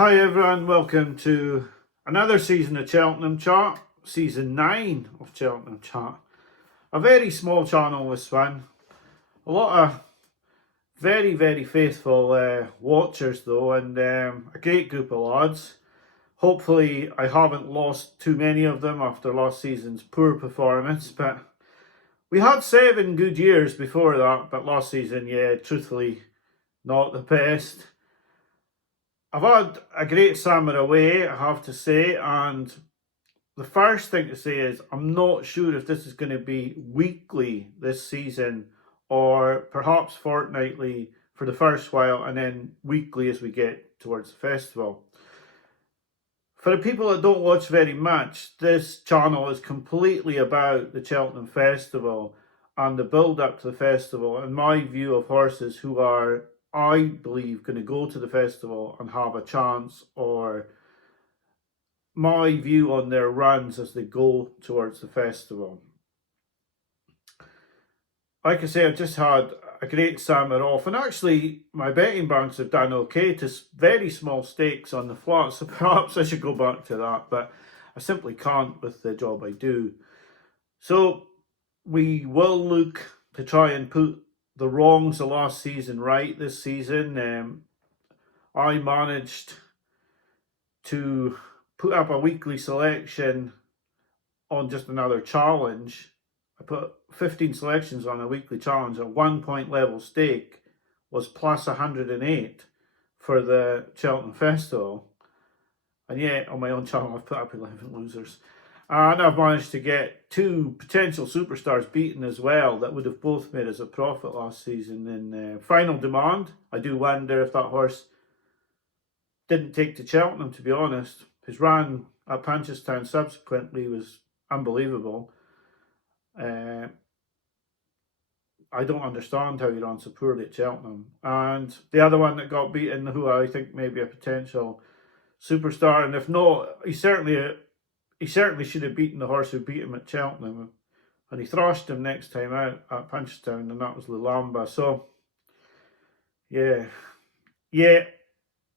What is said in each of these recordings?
Hi everyone, welcome to another season of Cheltenham Chat, season 9 of Cheltenham Chat. A very small channel this one, a lot of very faithful watchers though, and a great group of lads. Hopefully I haven't lost too many of them after last season's poor performance, but we had 7 good years before that, but last season, yeah, truthfully not the best. I've had a great summer away, I have to say, and the first thing to say is I'm not sure if this is going to be weekly this season or perhaps fortnightly for the first while and then weekly as we get towards the festival. For the people that don't watch very much, this channel is completely about the Cheltenham Festival and the build up to the festival and my view of horses who are, I believe, going to go to the festival and have a chance, or my view on their runs as they go towards the festival. Like I say, I've just had a great summer off, and actually my betting banks have done okay to very small stakes on the flat, so perhaps I should go back to that, but I simply can't with the job I do. So we will look to try and put the wrongs of last season right this season. I managed to put up a weekly selection on just another challenge. I put 15 selections on a weekly challenge. A 1 point level stake was plus 108 for the Cheltenham Festival. And yet on my own channel I've put up 11 losers. And I've managed to get 2 potential superstars beaten as well that would have both made us a profit last season. In Final Demand, I do wonder if that horse didn't take to Cheltenham, to be honest. His run at Punchestown subsequently was unbelievable. I don't understand how he ran so poorly at Cheltenham. And the other one that got beaten, who I think may be a potential superstar, and if not, he certainly should have beaten the horse who beat him at Cheltenham, and he thrashed him next time out at Punchestown, and that was Leau. So yeah.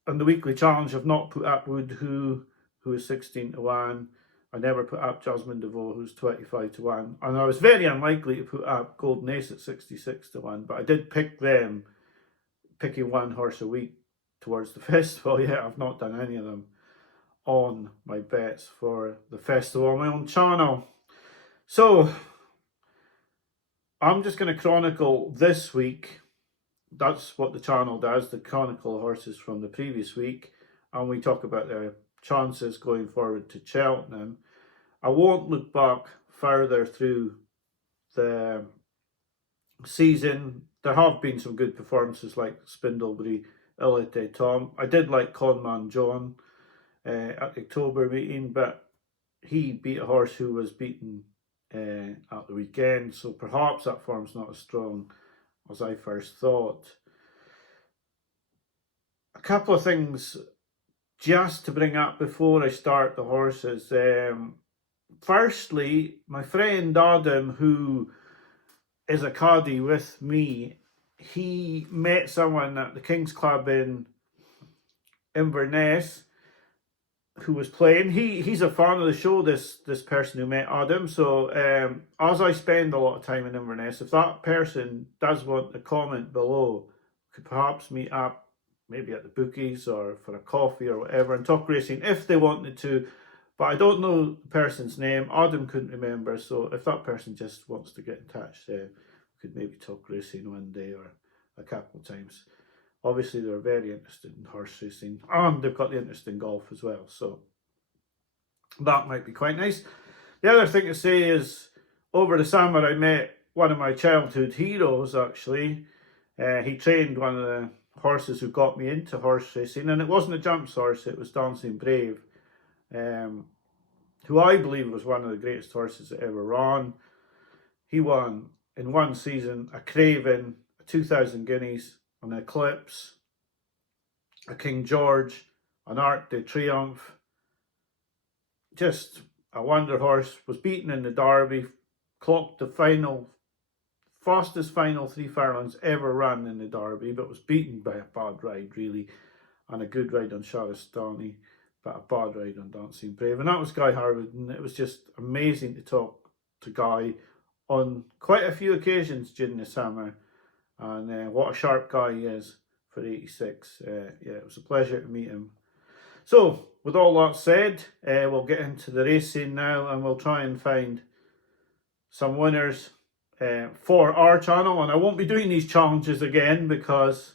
And the weekly challenge I've not put up Wood, who is 16 to 1. I never put up Jasmine DeVoe, who's 25 to 1. And I was very unlikely to put up Golden Ace at 66 to 1, but I did pick them, picking one horse a week towards the festival. Yeah, I've not done any of them on my bets for the festival on my own channel. So I'm just going to chronicle this week. That's what the channel does, the chronicle horses from the previous week, and we talk about their chances going forward to Cheltenham. I won't look back further through the season. There have been some good performances like Spindlebury, Ilite Tom. I did like Conman John at the October meeting, but he beat a horse who was beaten at the weekend, so perhaps that form's not as strong as I first thought. A couple of things just to bring up before I start the horses. Firstly, my friend Adam, who is a caddie with me, he met someone at the King's Club in Inverness who was playing. He's a fan of the show, this person who met Adam. So as I spend a lot of time in Inverness, if that person does want to comment below, could perhaps meet up maybe at the bookies or for a coffee or whatever and talk racing if they wanted to. But I don't know the person's name. Adam couldn't remember, so if that person just wants to get in touch, we could maybe talk racing one day or a couple of times. Obviously, they're very interested in horse racing, and they've got the interest in golf as well, so that might be quite nice. The other thing to say is, over the summer, I met one of my childhood heroes, actually. He trained one of the horses who got me into horse racing, and it wasn't a jumps horse, it was Dancing Brave, who I believe was one of the greatest horses that ever ran. He won in one season a Craven, a 2,000 guineas, an Eclipse, a King George, an Arc de Triomphe. Just a wonder horse. Was beaten in the Derby, clocked the fastest final 3 furlongs ever run in the Derby, but was beaten by a bad ride, really. and a good ride on Shahrastani, but a bad ride on Dancing Brave. And that was Guy Harwood, and it was just amazing to talk to Guy on quite a few occasions during the summer. And what a sharp guy he is for 86. Yeah, it was a pleasure to meet him. So, with all that said, we'll get into the racing now, and we'll try and find some winners for our channel. And I won't be doing these challenges again because,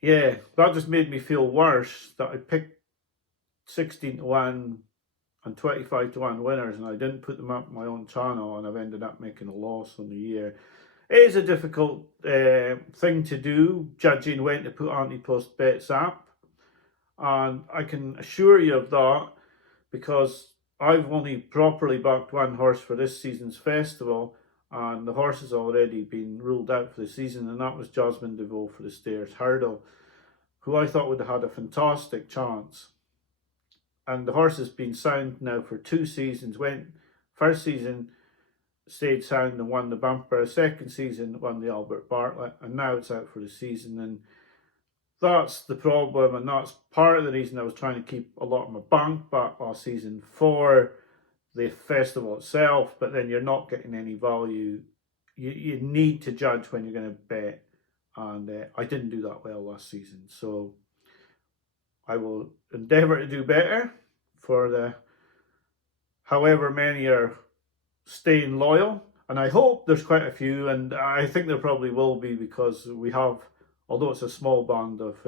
yeah, that just made me feel worse that I picked 16 to 1 and 25 to 1 winners, and I didn't put them up on my own channel, and I've ended up making a loss on the year. It is a difficult thing to do, judging when to put anti-post bets up. And I can assure you of that because I've only properly backed one horse for this season's festival, and the horse has already been ruled out for the season, and that was Jasmine DeVoe for the Stairs Hurdle, who I thought would have had a fantastic chance. And the horse has been sound now for 2 seasons. First season stayed sound and won the bumper. Second season won the Albert Bartlett, and now it's out for the season. And that's the problem, and that's part of the reason I was trying to keep a lot of my bank back last season for the festival itself, but then you're not getting any value. You need to judge when you're going to bet, and I didn't do that well last season. So I will endeavour to do better for the however many are staying loyal, and I hope there's quite a few, and I think there probably will be, because we have, although it's a small band of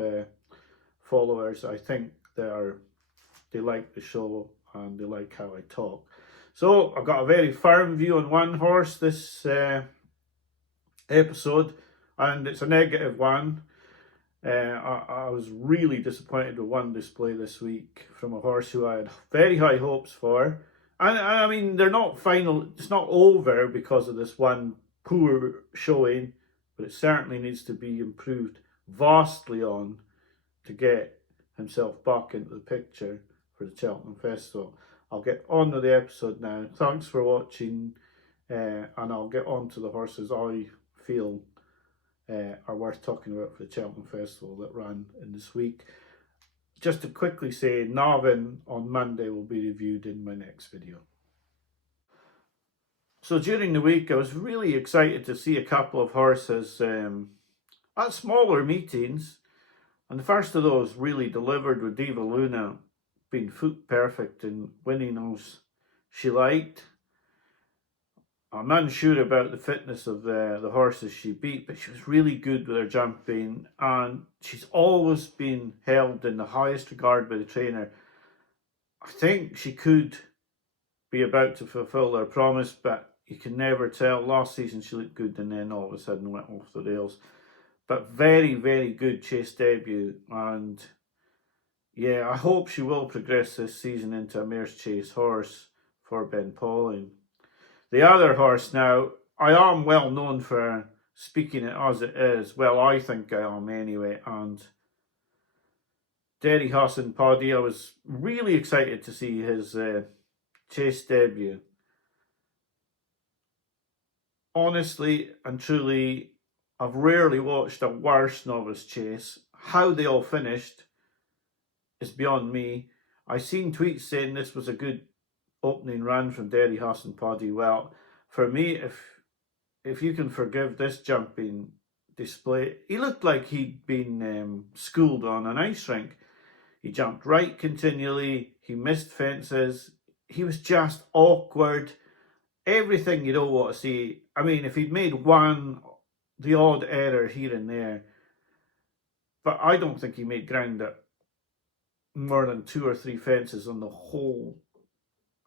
followers, I think they like the show and they like how I talk. So I've got a very firm view on one horse this episode, and it's a negative one. I was really disappointed with one display this week from a horse who I had very high hopes for. And I mean, they're not final, it's not over because of this one poor showing, but it certainly needs to be improved vastly on to get himself back into the picture for the Cheltenham Festival. I'll get on to the episode now. Thanks for watching, and I'll get on to the horses I feel are worth talking about for the Cheltenham Festival that ran in this week. Just to quickly say, Navan on Monday will be reviewed in my next video. So during the week, I was really excited to see a couple of horses at smaller meetings, and the first of those really delivered, with Diva Luna being foot perfect and winning those she liked. I'm unsure about the fitness of the horses she beat, but she was really good with her jumping, and she's always been held in the highest regard by the trainer. I think she could be about to fulfill her promise, but you can never tell. Last season she looked good, and then all of a sudden went off the rails. But very, very good chase debut, and yeah, I hope she will progress this season into a mare's chase horse for Ben Pauling. The other horse now, I am well known for speaking it as it is. Well, I think I am anyway. And Derryl Hustler Paddy, I was really excited to see his chase debut. Honestly and truly, I've rarely watched a worse novice chase. How they all finished is beyond me. I seen tweets saying this was a good opening run from Derryl Hustler Paddy. Well, for me, if you can forgive this jumping display, he looked like he'd been schooled on an ice rink. He jumped right continually, he missed fences, he was just awkward, everything you don't want to see. I mean, if he'd made the odd error here and there, but I don't think he made ground at more than 2 or 3 fences on the whole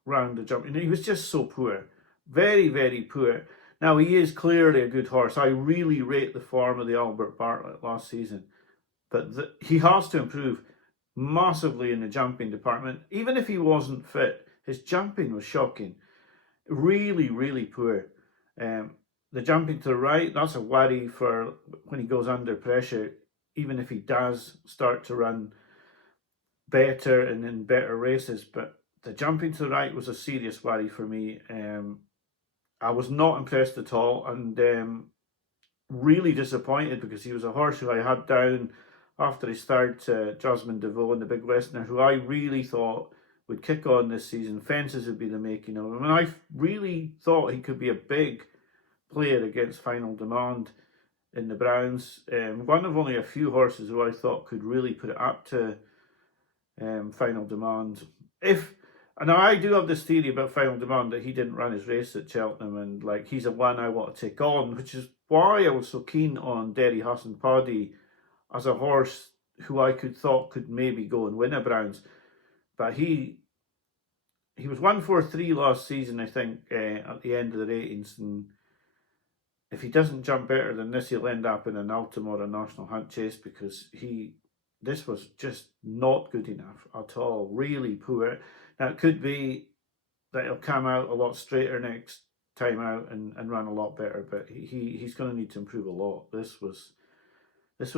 round of jumping. He was just so poor, very, very poor. Now, he is clearly a good horse. I really rate the form of the Albert Bartlett last season, but he has to improve massively in the jumping department. Even if he wasn't fit, his jumping was shocking. Really, really poor. The jumping to the right, that's a worry for when he goes under pressure, even if he does start to run better and in better races. But the jumping to the right was a serious worry for me. I was not impressed at all, and really disappointed, because he was a horse who I had down after his third to Jasmine DeVoe in the Big Westerner, who I really thought would kick on this season. Fences would be the making of him. And I really thought he could be a big player against Final Demand in the Browns. One of only a few horses who I thought could really put it up to Final Demand. And I do have this theory about Final Demand that he didn't run his race at Cheltenham, and like he's a one I want to take on, which is why I was so keen on Derry Hustler as a horse who I thought could maybe go and win a Browns. But he was 143 last season, I think, at the end of the ratings, and if he doesn't jump better than this, he'll end up in an Ultim or a National Hunt chase, because this was just not good enough at all. Really poor. Now it could be that he'll come out a lot straighter next time out and run a lot better, but he's going to need to improve a lot. This was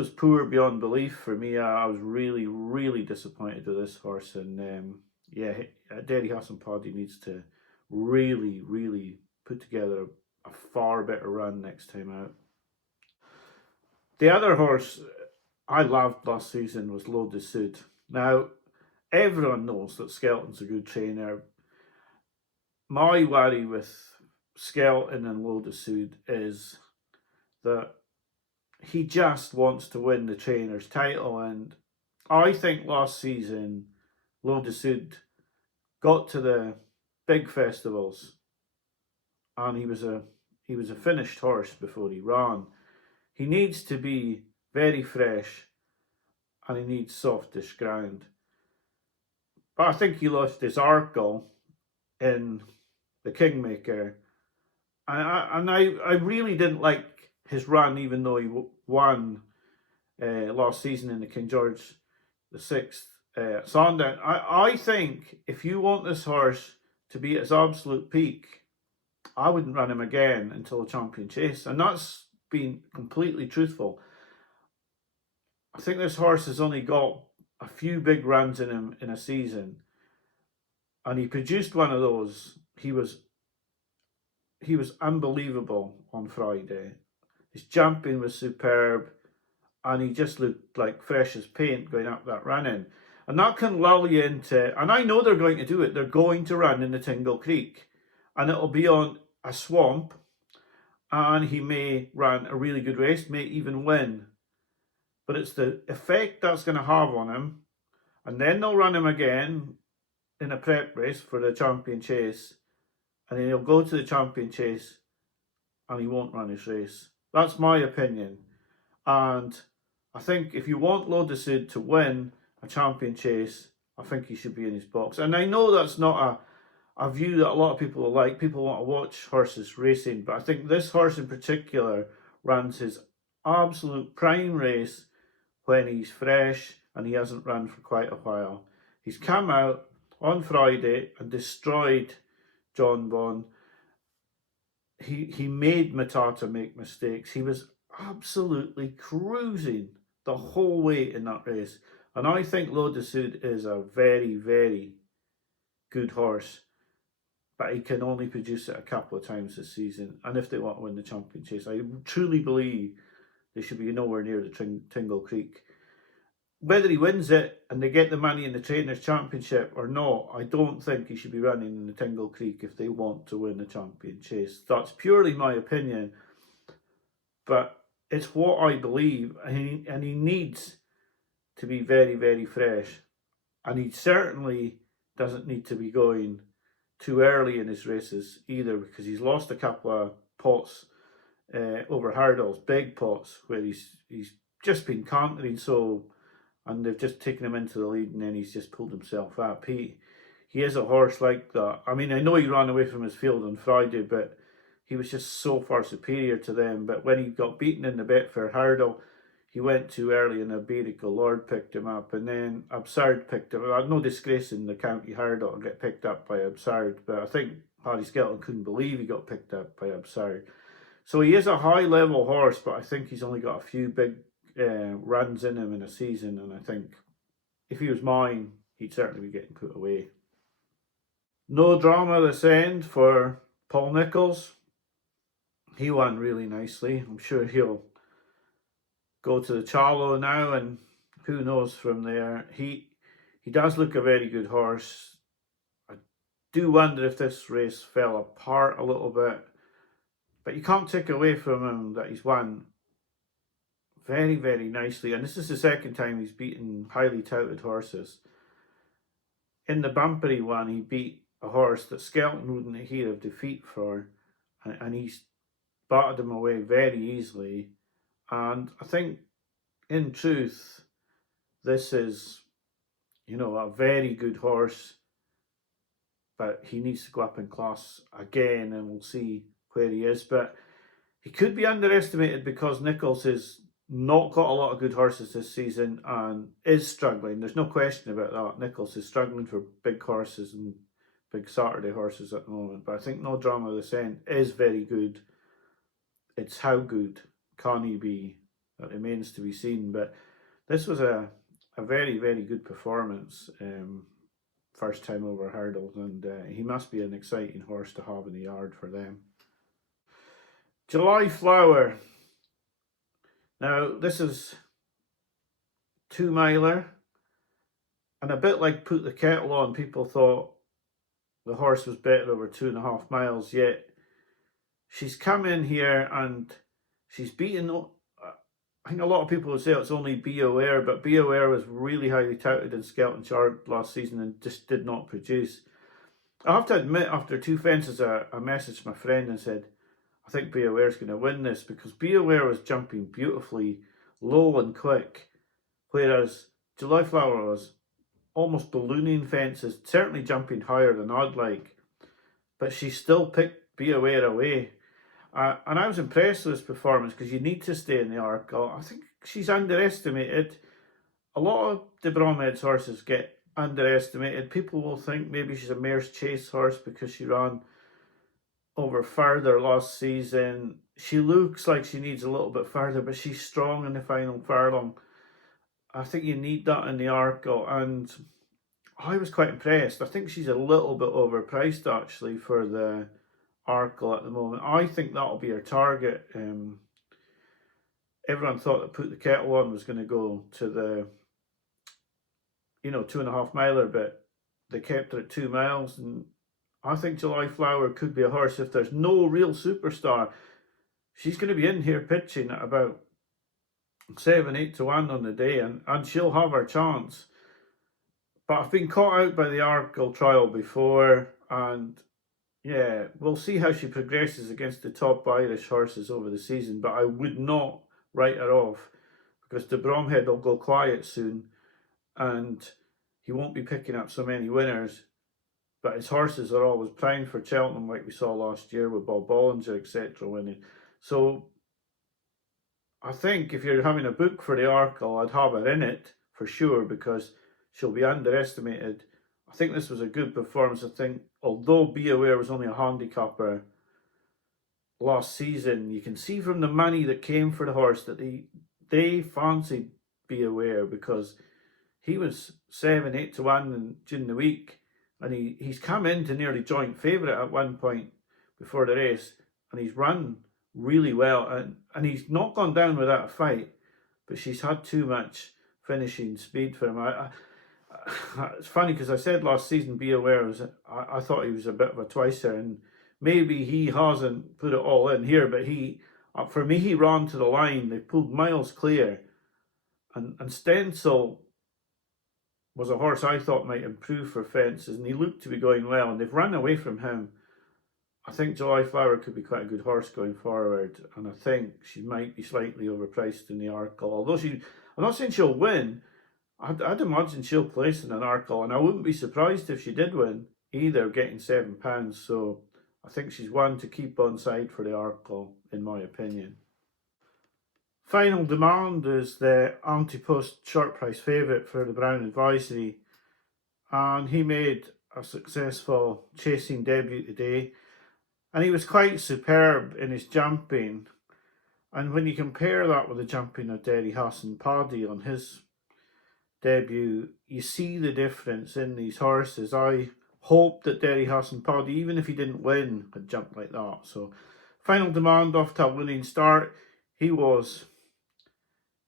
poor beyond belief for me. I was really, really disappointed with this horse, and yeah, Derry Hustler needs to really, really put together a far better run next time out. The other horse I loved last season was Leau. Now, everyone knows that Skelton's a good trainer. My worry with Skelton and Leau is that he just wants to win the trainer's title, and I think last season Leau got to the big festivals and he was a finished horse before he ran. He needs to be very fresh and he needs softish ground. But I think he lost his Arkle in the Kingmaker, and I really didn't like his run, even though he won last season in the King George VI Sandown. I think if you want this horse to be at his absolute peak, I wouldn't run him again until the Champion Chase, and that's been completely truthful. I think this horse has only got a few big runs in him in a season, and he produced one of those. He was unbelievable on Friday. His jumping was superb, and he just looked like fresh as paint going up that running. And that can lull you into, and I know they're going to do it, they're going to run in the Tingle Creek, and it'll be on a swamp, and he may run a really good race, may even win. But it's the effect that's going to have on him, and then they'll run him again in a prep race for the Champion Chase, and then he'll go to the Champion Chase and he won't run his race. That's my opinion. And I think if you want Leau to win a Champion Chase, I think he should be in his box. And I know that's not a view that a lot of people like. People want to watch horses racing, but I think this horse in particular runs his absolute prime race when he's fresh and he hasn't run for quite a while. He's come out on Friday and destroyed Jonbon. He made Matata make mistakes. He was absolutely cruising the whole way in that race. And I think Leau is a very, very good horse, but he can only produce it a couple of times this season. And if they want to win the Champion Chase, I truly believe they should be nowhere near the Tingle Creek. Whether he wins it and they get the money in the Trainers' Championship or not, I don't think he should be running in the Tingle Creek if they want to win the Champion Chase. That's purely my opinion, but it's what I believe, and he needs to be very, very fresh, and he certainly doesn't need to be going too early in his races either, because he's lost a couple of pots over hurdles, big pots, where he's just been cantering so, and they've just taken him into the lead, and then he's just pulled himself up. He is a horse like that. I mean, I know he ran away from his field on Friday, but he was just so far superior to them. But when he got beaten in the Betfair hurdle, he went too early, and Iberico Lord picked him up, and then Absurd picked him up. No disgrace in the county hurdle to get picked up by Absurd, but I think Harry Skelton couldn't believe he got picked up by Absurd. So he is a high-level horse, but I think he's only got a few big runs in him in a season, and I think if he was mine, he'd certainly be getting put away. No drama this end for Paul Nicholls. He won really nicely. I'm sure he'll go to the Charlo now and who knows from there. He does look a very good horse. I do wonder if this race fell apart a little bit, but you can't take away from him that he's won very, very nicely. And this is the second time he's beaten highly touted horses. In the Bumpery one, he beat a horse that Skelton wouldn't hear of defeat for, and he's battered him away very easily. And I think, in truth, this is, a very good horse, but he needs to go up in class again, and we'll see where he is. But he could be underestimated because Nicholls has not got a lot of good horses this season and is struggling. There's no question about that. Nicholls is struggling for big horses and big Saturday horses at the moment. But I think No Drama of the Scent is very good. It's how good can he be that remains to be seen. But this was a very, very good performance. First time over hurdles, and he must be an exciting horse to have in the yard for them. July Flower. Now, this is 2-miler, and a bit like Put the Kettle On, people thought the horse was better over 2.5 miles, yet she's come in here and she's beaten, I think a lot of people would say it's only Be Aware, but Be Aware was really highly touted in Skelton Chart last season and just did not produce. I have to admit, after 2 fences, I messaged my friend and said, I think Be Aware's going to win this, because Be Aware was jumping beautifully low and quick, whereas July Flower was almost ballooning fences, certainly jumping higher than I'd like, but she still picked Be Aware away. And I was impressed with this performance, because you need to stay in the Arkle. I think she's underestimated. A lot of de Bromhead's horses get underestimated. People will think maybe she's a mare's chase horse because she ran over further last season. She looks like she needs a little bit further, but she's strong in the final furlong. I think you need that in the Arkle, and I was quite impressed. I think she's a little bit overpriced actually for the Arkle at the moment. I think that'll be her target. Everyone thought that Put the Kettle On was going to go to the 2.5 miler, but they kept her at 2 miles, and I think July Flower could be a horse if there's no real superstar. She's going to be in here pitching at about 7-8 to 1 on the day, and she'll have her chance. But I've been caught out by the Arkle trial before, and yeah, we'll see how she progresses against the top Irish horses over the season, but I would not write her off, because de Bromhead will go quiet soon and he won't be picking up so many winners, but his horses are always primed for Cheltenham, like we saw last year with Bob Bollinger, etc. winning. So I think if you're having a book for the Arkle, I'd have her in it for sure, because she'll be underestimated. I think this was a good performance. I think, although Be Aware was only a handicapper last season, you can see from the money that came for the horse that they fancied Be Aware, because he was 7-8 to 1 during the week, and he's come into nearly joint favourite at one point before the race, and he's run really well, and he's not gone down without a fight, but she's had too much finishing speed for him. It's funny, because I said last season Be Aware I thought he was a bit of a twicer, and maybe he hasn't put it all in here, but for me, he ran to the line. They pulled miles clear, and Stencil was a horse I thought might improve for fences, and he looked to be going well, and they've run away from him. I think July Flower could be quite a good horse going forward, and I think she might be slightly overpriced in the Arkle. Although I'm not saying she'll win. I'd imagine she'll place in an Arkle, and I wouldn't be surprised if she did win either, getting £7. So I think she's one to keep on side for the Arkle, in my opinion. Final Demand is the anti-post short price favourite for the Brown Advisory, and he made a successful chasing debut today, and he was quite superb in his jumping. And when you compare that with the jumping of Derry Hustler Paddy on his debut, you see the difference in these horses. I hope that Derry Hustler Paddy, even if he didn't win, had jumped like that. So Final Demand off to a winning start. He was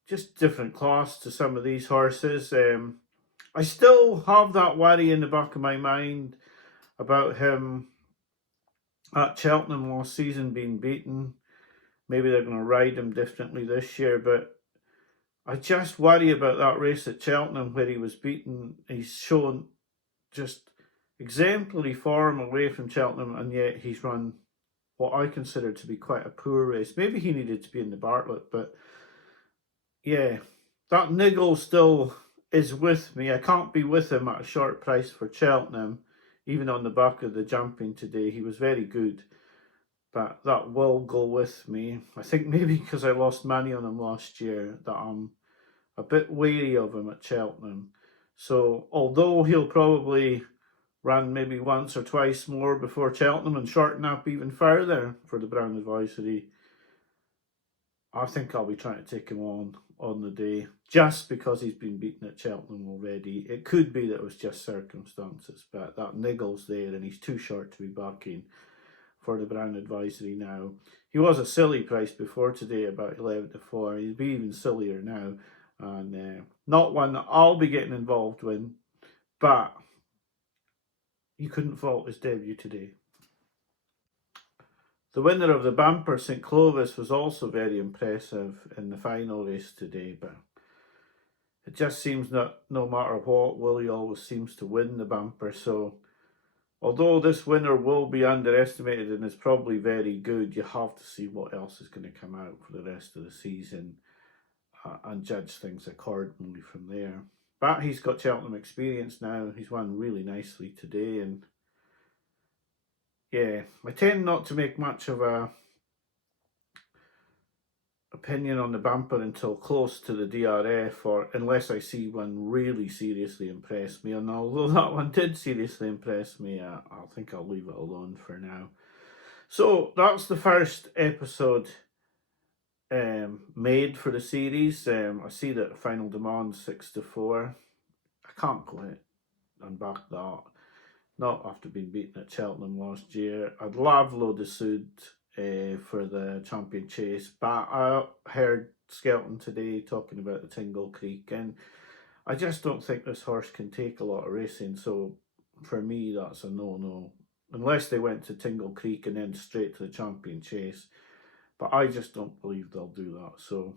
just different class to some of these horses. I still have that worry in the back of my mind about him at Cheltenham last season being beaten. Maybe they're going to ride him differently this year, but I just worry about that race at Cheltenham where he was beaten. He's shown just exemplary form away from Cheltenham, and yet he's run what I consider to be quite a poor race. Maybe he needed to be in the Bartlett, but yeah, that Nicholls still is with me. I can't be with him at a short price for Cheltenham, even on the back of the jumping today. He was very good, but that will go with me. I think maybe because I lost money on him last year that I'm a bit wary of him at Cheltenham. So although he'll probably run maybe once or twice more before Cheltenham and shorten up even further for the Brown Advisory, I think I'll be trying to take him on the day just because he's been beaten at Cheltenham already. It could be that it was just circumstances, but that Nicholls there and he's too short to be backing for the Brown Advisory now. He was a silly price before today, about 11-4. He'd be even sillier now, and not one that I'll be getting involved with, but you couldn't fault his debut today. The winner of the Bumper, St Clovis, was also very impressive in the final race today, but it just seems that no matter what, Willie always seems to win the Bumper. So although this winner will be underestimated and is probably very good, you have to see what else is going to come out for the rest of the season and judge things accordingly from there. But he's got Cheltenham experience now. He's won really nicely today, and yeah, I tend not to make much of a opinion on the Bumper until close to the DRF, or unless I see one really seriously impress me. And although that one did seriously impress me, I think I'll leave it alone for now. So that's the first episode made for the series. I see that Final Demand 6-4. I can't go ahead and back that. Not after being beaten at Cheltenham last year. I'd love Leau for the champion chase, but I heard Skelton today talking about the Tingle Creek, and I just don't think this horse can take a lot of racing. So for me, that's a no-no, unless they went to Tingle Creek and then straight to the champion chase. But I just don't believe they'll do that. So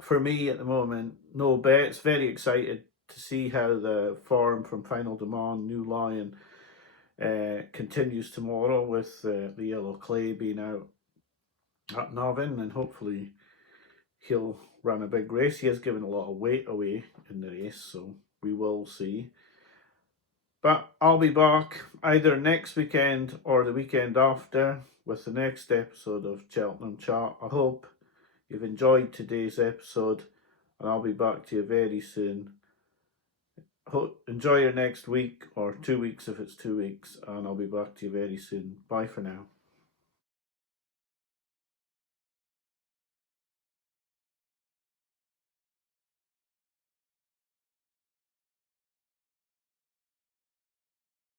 for me at the moment, no bets. Very excited to see how the form from Final Demand, New Lion, continues tomorrow with the Yellow Clay being out at Navan, and hopefully he'll run a big race. He has given a lot of weight away in the race, so we will see. But I'll be back either next weekend or the weekend after with the next episode of Cheltenham Chat. I hope you've enjoyed today's episode, and I'll be back to you very soon. Enjoy your next week, or 2 weeks if it's 2 weeks, and I'll be back to you very soon. Bye for now.